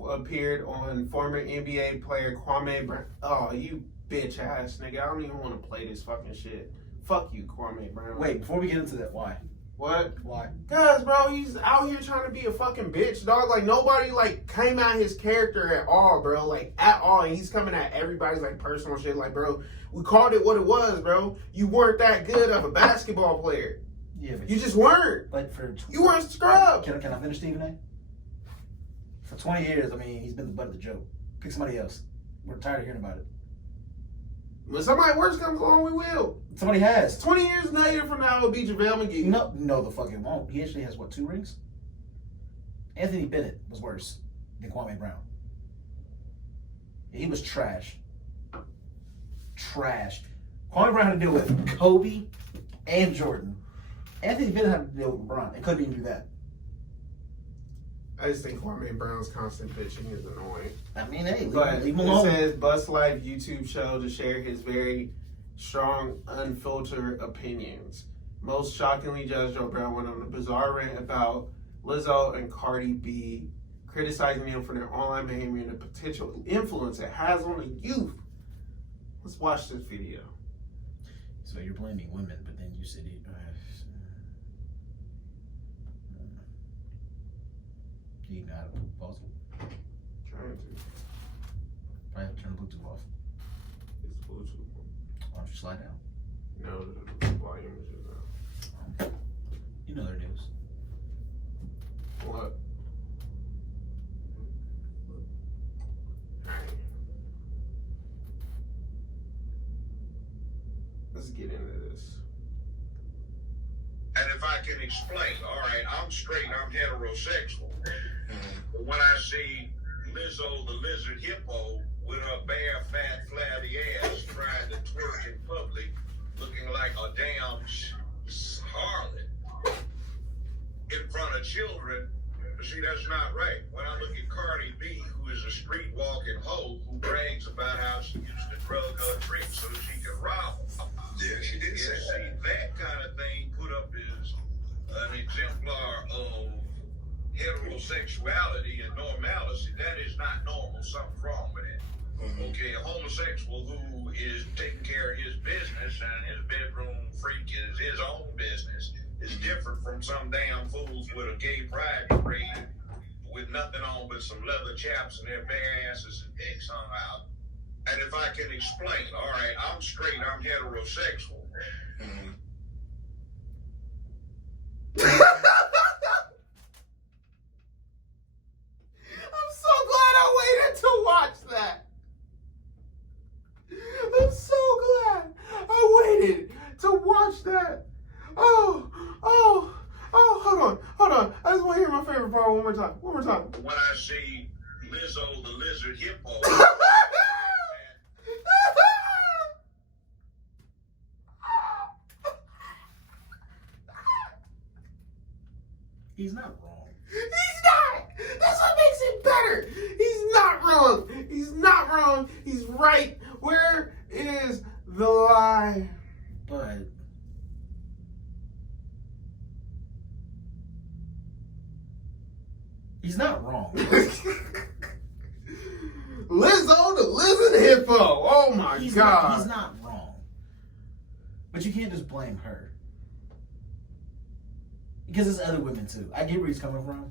appeared on former NBA player Kwame Brown. Oh, you bitch ass nigga. I don't even want to play this fucking shit. Fuck you, Kwame Brown. Wait, before we get into that, why? What? Why? Cause, bro, he's out here trying to be a fucking bitch, dog. Like, nobody, came at his character at all, bro. At all. And he's coming at everybody's, personal shit. Bro, we called it what it was, bro. You weren't that good of a basketball player. Yeah, but you just weren't. But you weren't a scrub. Can I finish, Stephen A? For 20 years, he's been the butt of the joke. Pick somebody else. We're tired of hearing about it. When somebody worse comes along, we will. Somebody has. 20 years later from now, it'll be JaVale McGee. No, the fuck it won't. He actually has, 2 rings? Anthony Bennett was worse than Kwame Brown. He was trash. Trash. Kwame Brown had to deal with Kobe and Jordan. Anthony Bennett had to deal with LeBron and couldn't even do that. I just think Kwame Brown's constant bitching is annoying. Hey, but leave him alone. It says Bust Life YouTube show to share his very strong, unfiltered opinions. Most shockingly, Judge Joe Brown went on a bizarre rant about Lizzo and Cardi B, criticizing them for their online behavior and the potential influence it has on the youth. Let's watch this video. So you're blaming women, but then you said it. You know how to pause it? Trying to. Probably have to turn the Bluetooth off. It's Bluetooth. Why don't you slide down? No, the volume is just out. You know their news. What? let's get into this. And if I can explain, all right, I'm straight, I'm heterosexual. But when I see Lizzo the lizard hippo with her bare, fat, flabby ass trying to twerk in public, looking like a damn harlot in front of children, see, that's not right. When I look at Cardi B, who is a street walking hoe who brags about how she used to drug her tricks so that she could rob them. Yeah, she did say See, that kind of thing put up as an exemplar of heterosexuality and normalcy. That is not normal. Something's wrong with it. Okay, a homosexual who is taking care of his business and his bedroom freak is his own business is different from some damn fools with a gay pride parade with nothing on but some leather chaps and their bare asses and dicks hung out. And if I can explain, all right, I'm straight, I'm heterosexual. I'm so glad I waited to watch that. I'm so glad I waited to watch that. Oh, hold on. I just want to hear my favorite part one more time. When I see Lizzo the lizard hippo. He's not wrong. He's not. That's what makes it better. He's not wrong. He's not wrong. He's right. Where is the lie? But he's not wrong. Lizzo the lizard hippo. Oh my God. He's not wrong. But you can't just blame her. Because there's other women too. I get where he's coming from,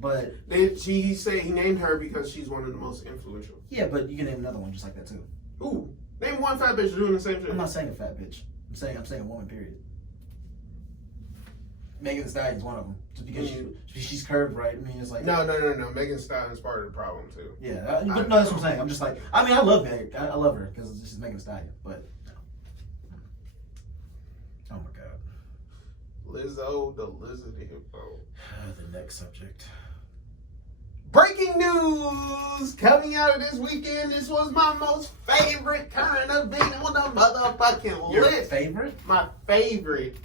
but he said he named her because she's one of the most influential. yeah, but you can name another one just like that too. Ooh, name one fat bitch doing the same shit. I'm not saying a fat bitch. I'm saying a woman. Period. Megan Thee Stallion's one of them. Just because she's curved right. I mean, it's like No. Megan Thee Stallion's part of the problem too. yeah. But no, that's what I'm saying. I'm just like I mean, I love Megan. I love her because she's Megan Thee Stallion. But oh my God. Lizzo the lizard hippo. The next subject. Breaking news coming out of this weekend. This was my most favorite current event on the motherfucking Your list. favorite? My favorite.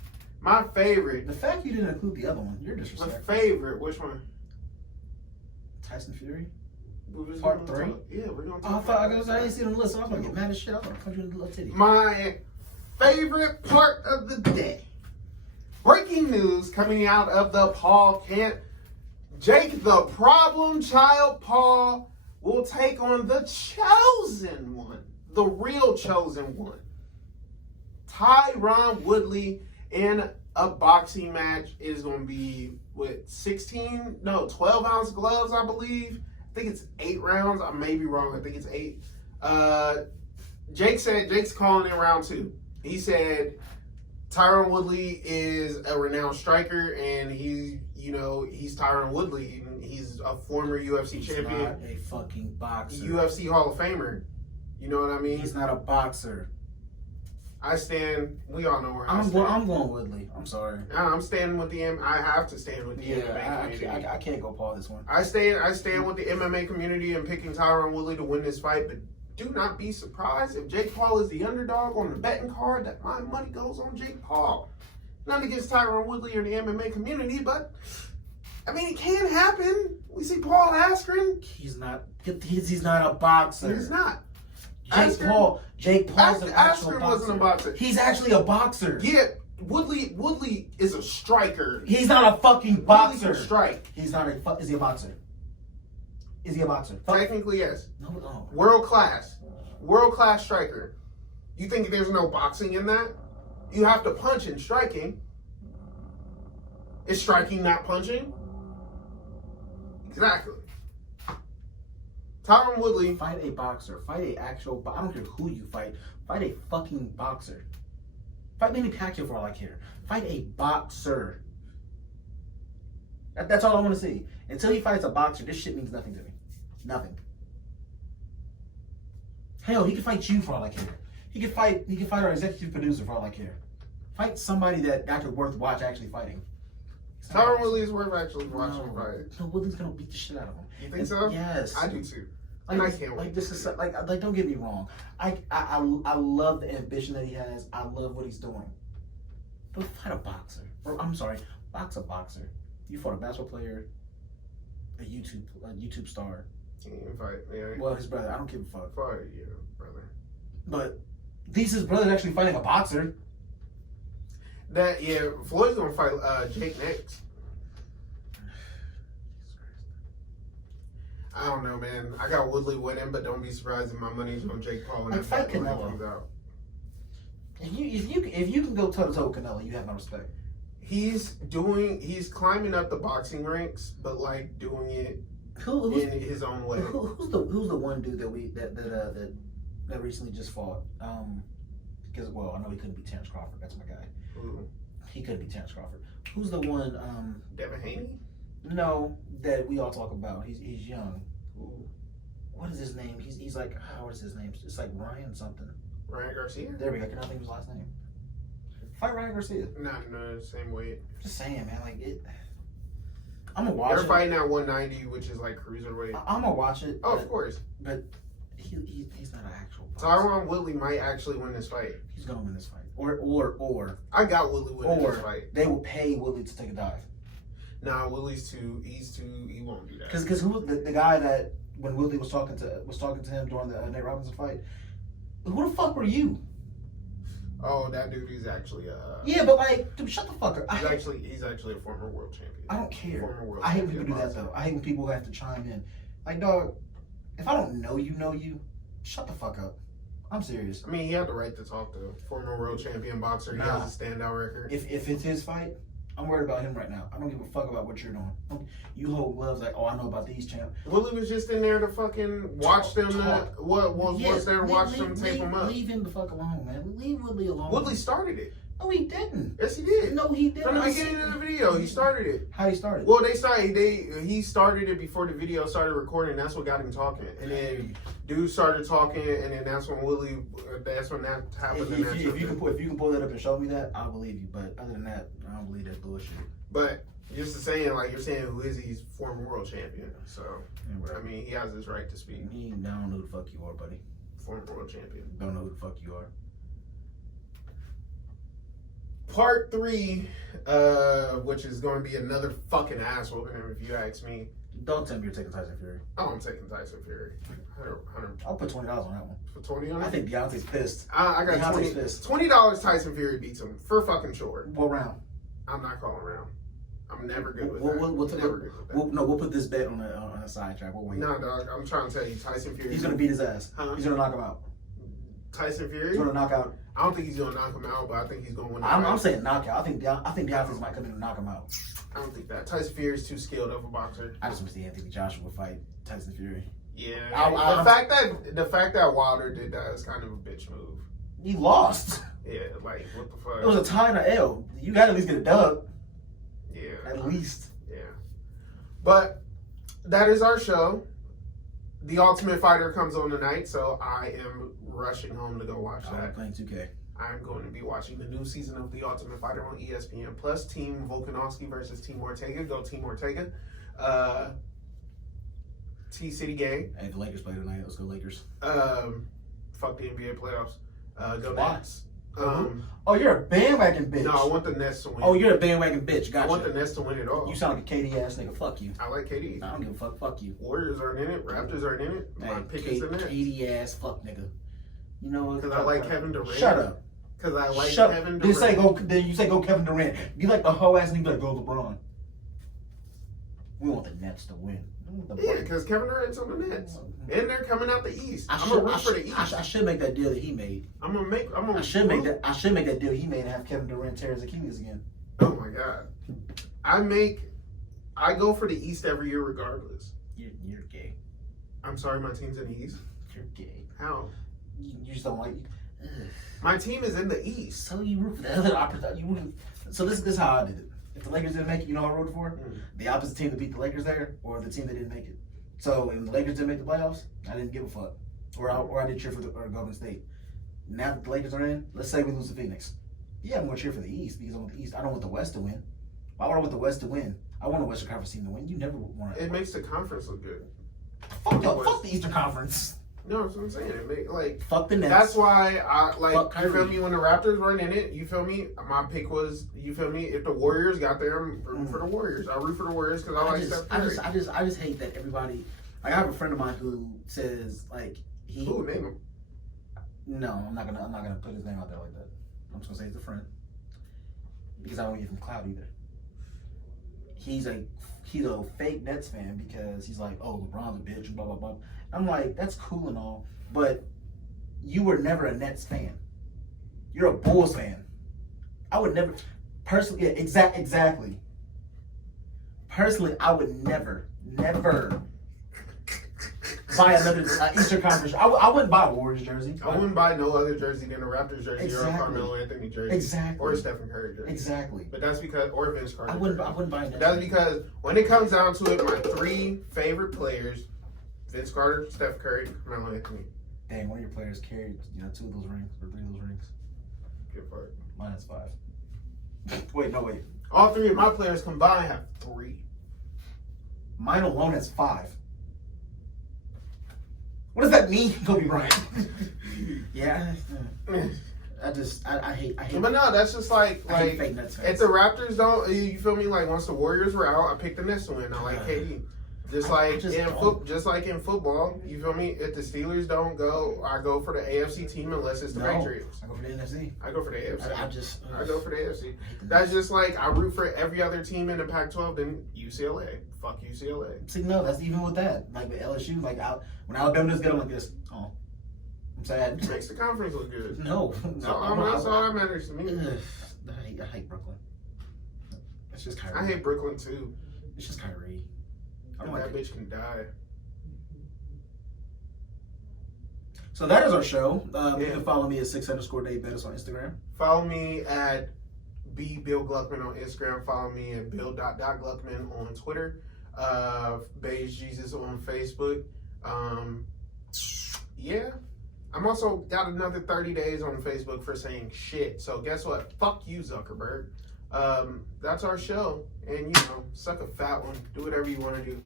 The fact you didn't include the other one, you're My disrespectful. favorite. Which one? Tyson Fury? We was Part gonna 3? talk- Yeah, we're gonna Oh, talk I thought about I didn't see it on the list. So I was gonna get mad as shit. I was gonna punch you in the little titty. My favorite part of the day. Breaking news coming out of the Paul camp. Jake the problem child Paul will take on the chosen one. The real chosen one. Tyron Woodley in a boxing match. It is going to be with 12 ounce gloves, I believe. I think it's 8 rounds. I may be wrong. I think it's 8. Jake's calling in round 2. He said Tyron Woodley is a renowned striker, and he's Tyron Woodley, and he's a former UFC champion. Not a fucking boxer. UFC Hall of Famer. You know what I mean? He's not a boxer. We all know where I I'm stand. going Woodley. I'm sorry. I'm standing with I have to stand with the MMA community. I can't go Paul this one. I stand with the MMA community and picking Tyron Woodley to win this fight, but do not be surprised if Jake Paul is the underdog on the betting card that my money goes on Jake Paul. Not against Tyron Woodley or the MMA community, but I mean, it can happen. We see Paul Askren. He's not a boxer. He's not. Jake Paul's an actual Askren boxer. wasn't a boxer. He's actually a boxer. Yeah, Woodley is a striker. He's not a fucking Woodley boxer. can strike. He's not a. Is he a boxer? Is he a boxer? Technically, yes. No. World class striker. You think there's no boxing in that? You have to punch in striking. Is striking not punching? Exactly. Tyron Woodley. Fight a boxer. Fight a actual. I don't care who you fight. Fight a fucking boxer. Fight Manny Pacquiao for all I care. Fight a boxer. That's all I want to see. Until he fights a boxer, this shit means nothing to me. Nothing. Hell, he can fight you for all I care. He could fight our executive producer for all I care. Fight somebody that could worth watch actually fighting. Tyron Woodley is worth actually watching him fight. No, Woodley's gonna beat the shit out of him. You think so? Yes, I do too. Like, and I can't wait. Like this is like don't get me wrong. I love the ambition that he has. I love what he's doing. But fight a boxer. Or I'm sorry, box a boxer. You fought a basketball player, a YouTube star. Can't even fight. Yeah. Well, his brother. I don't give a fuck. Fight, yeah, brother. But these his brother's actually fighting a boxer. Floyd's gonna fight Jake next. I don't know, man. I got Woodley winning, but don't be surprised if my money's on Jake Paul when Like, fight that Canelo. comes out. If you can go toe to toe with Canelo, you have my respect. He's climbing up the boxing ranks, but like doing it Who's in his own way. who's the one dude that recently just fought? Because I know he couldn't be Terrence Crawford. That's my guy. Ooh. He couldn't be Terrence Crawford. Who's the one? Devin Haney? No, that we all talk about. He's young. Ooh. What is his name? He's like, what is his name? It's like Ryan something. Ryan Garcia? There we go. I cannot think of his last name. Fight Ryan Garcia. Not the same weight. Just saying, man. Like it. I'm gonna watch They're it. fighting at 190, which is like cruiserweight. I'm gonna watch it. Oh, of course. But he's not an actual boxer. Tyron Woodley might actually win this fight. He's gonna win this fight. Or I got Woodley winning this fight. they will pay Woodley to take a dive. Nah, Woodley's he won't do that. Because who the guy that when Woodley was talking to him during the Nate Robinson fight, who the fuck were you? Oh, that dude is actually Yeah, but like, dude, shut the fuck up. he's actually a former world champion. I don't care. Former world I hate when champion people do that boxer. though. I hate when people have to chime in. Like, dog, if I don't know you, shut the fuck up. I'm serious. I mean, he had the right to talk to former world champion boxer. He Nah. has a standout record. If it's his fight, I'm worried about him right now. I don't give a fuck about what you're doing. You hold gloves like, I know about these champs. Woodley was just in there to fucking watch them. Talk. Was there to watch them tape him up? Leave him the fuck alone, man. Leave Woodley alone. Woodley started it. No, he didn't. Yes, he did. No, he didn't. From the beginning of the video, he started it. How he started? Well, he started it before the video started recording. That's what got him talking, and then dude started talking, and then that's when that happened. If you can pull that up and show me that, I'll believe you. But other than that, I don't believe that bullshit. But just to saying, like you're saying, who is he? He's former world champion. So I mean, he has his right to speak. I don't know who the fuck you are, buddy. Former world champion. Don't know who the fuck you are. Part 3, which is going to be another fucking ass whooping if you ask me. Don't tell me you're taking Tyson Fury. Oh, I'm taking Tyson Fury. 100 I'll put $20 on that one. for 20 on it. I think Deontay's pissed. I got Deontay's 20. pissed. $20 Tyson Fury beats him for fucking sure. What round? I'm not calling around. I'm never good with We'll that. Never good with that. we'll put this bet on a sidetrack. We'll wait. Nah, dog. I'm trying to tell you, Tyson Fury. He's gonna beat his ass. Huh? He's gonna knock him out. Tyson Fury. He's gonna knock out. I don't think he's gonna knock him out, but I think he's gonna win. I'm saying knockout. I think Deontay's might come in and knock him out. I don't think that Tyson Fury is too skilled of a boxer. I just wish the Anthony Joshua fight Tyson Fury. Yeah. The fact that Wilder did that is kind of a bitch move. He lost. Yeah, like what the fuck? It was a tie and a L. You gotta at least get a dub. Yeah. At least. Yeah. But that is our show. The Ultimate Fighter comes on tonight, so I am rushing home to go watch I'm that. playing 2K. I'm going to be watching the new season of The Ultimate Fighter on ESPN Plus. Team Volkanovski versus Team Ortega. Go Team Ortega. T-City gang. Hey, the Lakers play tonight. Let's go Lakers. Fuck the NBA playoffs. Go Why? Nets. Oh, you're a bandwagon bitch. No, I want the Nets to win. Oh, you're a bandwagon bitch. Gotcha. I want the Nets to win it all. You sound like a KD ass nigga. Fuck you. I like KD. I don't give a fuck. Fuck you. Warriors aren't in it. Raptors aren't in it. My pick is the Nets. KD ass fuck nigga. You know what? Because I like Kevin Durant. Shut up. Because I like Shut Kevin up. Durant. Then you say go Kevin Durant. You like the hoe ass and you be like go LeBron. We want the Nets to win. Yeah, because Kevin Durant's on the Nets. And they're coming out the East. I'm going to root for the East. I should make that deal that he made. I should make that deal he made and have Kevin Durant tear his Achilles again. Oh my God. I go for the East every year regardless. You're gay. I'm sorry, my team's in the East. You're gay. How? You just don't like. My team is in the East. So you root for the other opposite. So this is how I did it. If the Lakers didn't make it, you know who I rooted for? The opposite team that beat the Lakers there, or the team that didn't make it. So when the Lakers didn't make the playoffs, I didn't give a fuck. Or I did cheer for the Golden State. now that the Lakers are in, let's say we lose to Phoenix. Yeah, I'm going to cheer for the East because I want the East. I don't want the West to win. Why would I want the West to win? I want a Western Conference team to win. You never want to. It makes the conference look good. Fuck y'all. Fuck the Eastern Conference. No, that's what I'm saying. It make, like, fuck the Nets. That's why I like. Fuck You feel Kyrie. me? When the Raptors weren't in it, you feel me? My pick was, you feel me? If the Warriors got there, I'm rooting for the Warriors. I root for the Warriors because I like Steph Curry. I just hate that everybody. Like, I have a friend of mine who says like he. Ooh, name him. No, I'm not gonna put his name out there like that. I'm just gonna say he's a friend because I don't give him clout either. He's a fake Nets fan because he's like, oh, LeBron's a bitch and blah blah blah. I'm like, that's cool and all, but you were never a Nets fan. You're a Bulls fan. I would never, personally, yeah, exactly. Personally, I would never buy another Eastern Conference. I wouldn't buy a Warriors jersey. I wouldn't buy no other jersey than a Raptors jersey or a Exactly. Carmelo Anthony jersey. Exactly. Or a Stephen Curry jersey. Exactly. But that's because, or Vince Carter. I wouldn't buy a Nets That's jersey. because when it comes down to it, my three favorite players: Vince Carter, Steph Curry, Carmelo Anthony. Dang, one of your players carried 2 of those rings or 3 of those rings. Good part. Mine is 5. Wait. All 3 of my players combined have 3. Mine alone has 5. What does that mean, Kobe Bryant? Yeah. I hate. But no, that's just like I hate fake Nets fans. if the Raptors don't, you feel me? Like once the Warriors were out, I picked the Nets to win. I like KD. Just like in football, you feel me? If the Steelers don't go, I go for the AFC team unless it's the Patriots. I go for the NFC. I go for the AFC. I I go for the AFC. That's just like I root for every other team in the Pac-12 than UCLA. Fuck UCLA. See, no, that's even with that. Like with LSU, like when Alabama does good, I'm like this. Oh, I'm sad. It makes the conference look good. No, That's all that matters to me. I hate Brooklyn. It's just Kyrie. I hate Brooklyn too. It's just Kyrie. I And don't that like it. bitch can die. So that is our show. You Yeah. can follow me at 6_Dave Bettis on Instagram. Follow me at Bill Gluckman on Instagram. Follow me at Bill.Gluckman on Twitter. Beige Jesus on Facebook. Yeah. I'm also got another 30 days on Facebook for saying shit. So guess what? Fuck you, Zuckerberg. That's our show. And, suck a fat one. Do whatever you want to do.